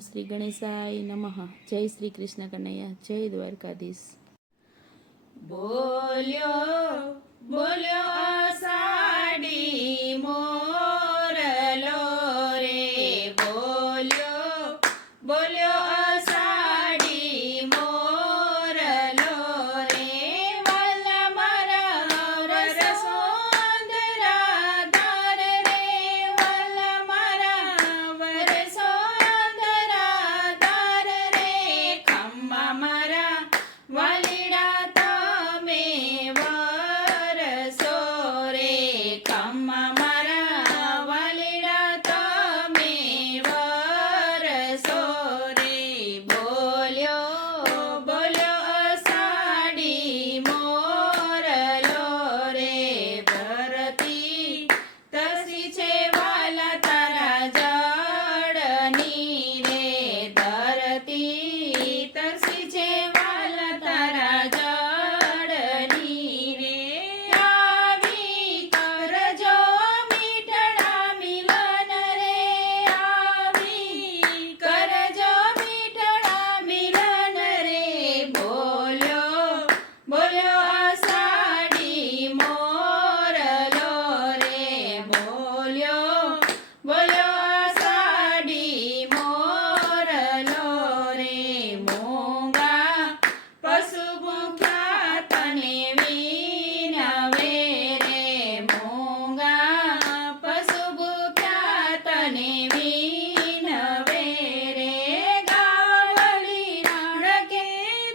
શ્રી ગણેશાય નમઃ. જય શ્રી કૃષ્ણ કનૈયા, જય દ્વારકાધીશ. બોલ્યો બોલ્યો અષાઢી મોરલો રે, બોલ્યો બોલ્યો અષાઢી મોરલો રે, વાલા મારા વરસોંદરા ધાર રે, વાલા મારા વરસોંદરા ધાર રે, ખમ્મા મારા વાલીડા તમે વરસો રે, ખમ્મા મારા વાલીડા તમે વરસો રે, બોલ્યો બોલ્યો અષાઢી મોરલો રે, ધરતી તરસી છે વાલા તારા જળની રે, ધરતી તરસી છે વાલા તારા જળની રે, આવી કરજો મીઠડા મિલન રે, આવી કરજો મીઠડા મિલન રે, બોલ્યો બોલ્યો અષાઢી મોરલો રે, બોલ્યો બોલ્યો અષાઢી મોરલો રે, મોંઘા પશુ ભૂખ્યા તને વિનવે રે, મોંઘા પશુ ભૂખ્યા તને વિનવે રે, ગાવડી રણકે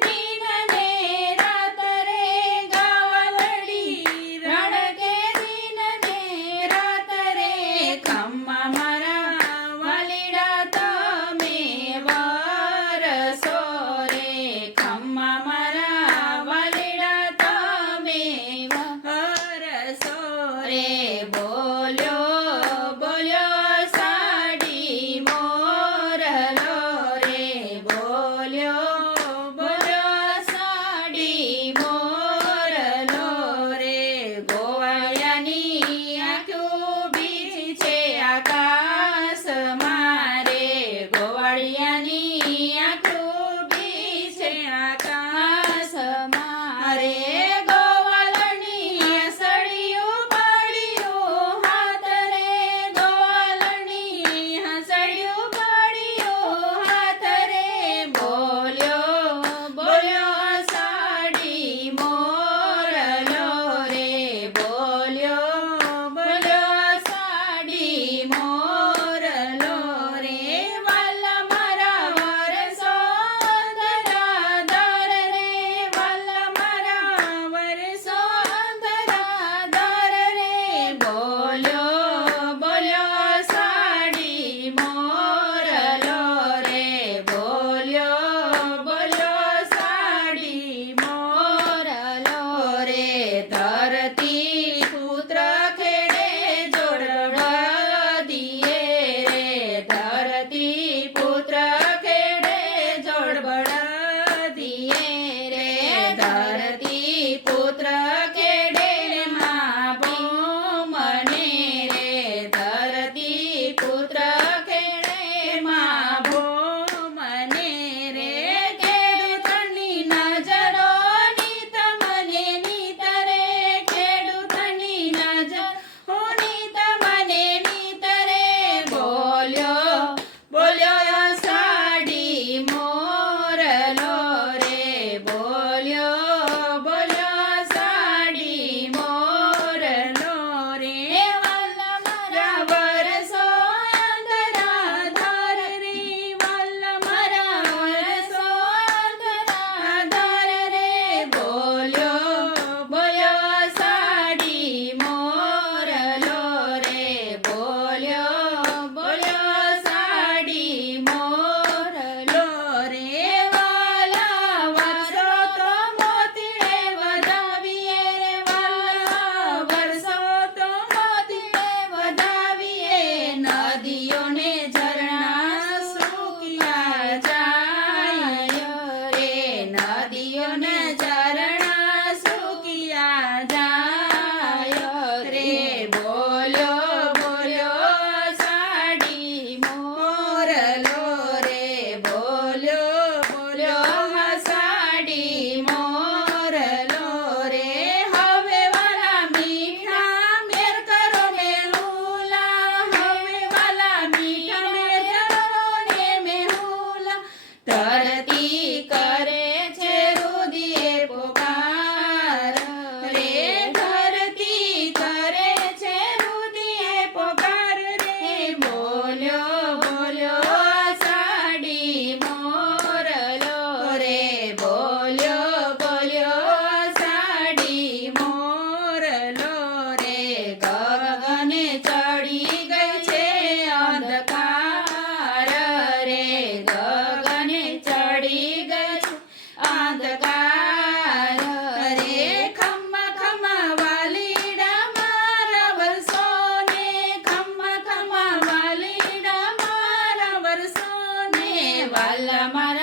દિન ને રાત રે, ગાવડી રણકે દિન ને રાત રે, ખમ્મા મારા વાલીડા તમે વરસો રે, ખમ્મા મારા વાલીડા તમે વરસો રે, બોલ્યો બોલ્યો અષાઢી મોરલો રે, બોલ્યો બોલ્યો અષાઢી મોરલો રે, ગોવાળિયાની આંખો બીજ છે આકાશ મારે, ગોવાળિયાની આંખો બીજ છે આકાશ મારે, ગોવાળની હસડિયું પાડ્યું હાથ રે, ગોવાળની હસડિયું પાડ્યું હાથ રે, બોલ્યો બોલ્યો અષાઢી મોરલો રે, બોલ્યો બોલ્યો અષાઢી મોરલો રે, વાલા મારા વરસોંદરા ધાર રે, વાલા મારા હાલમાં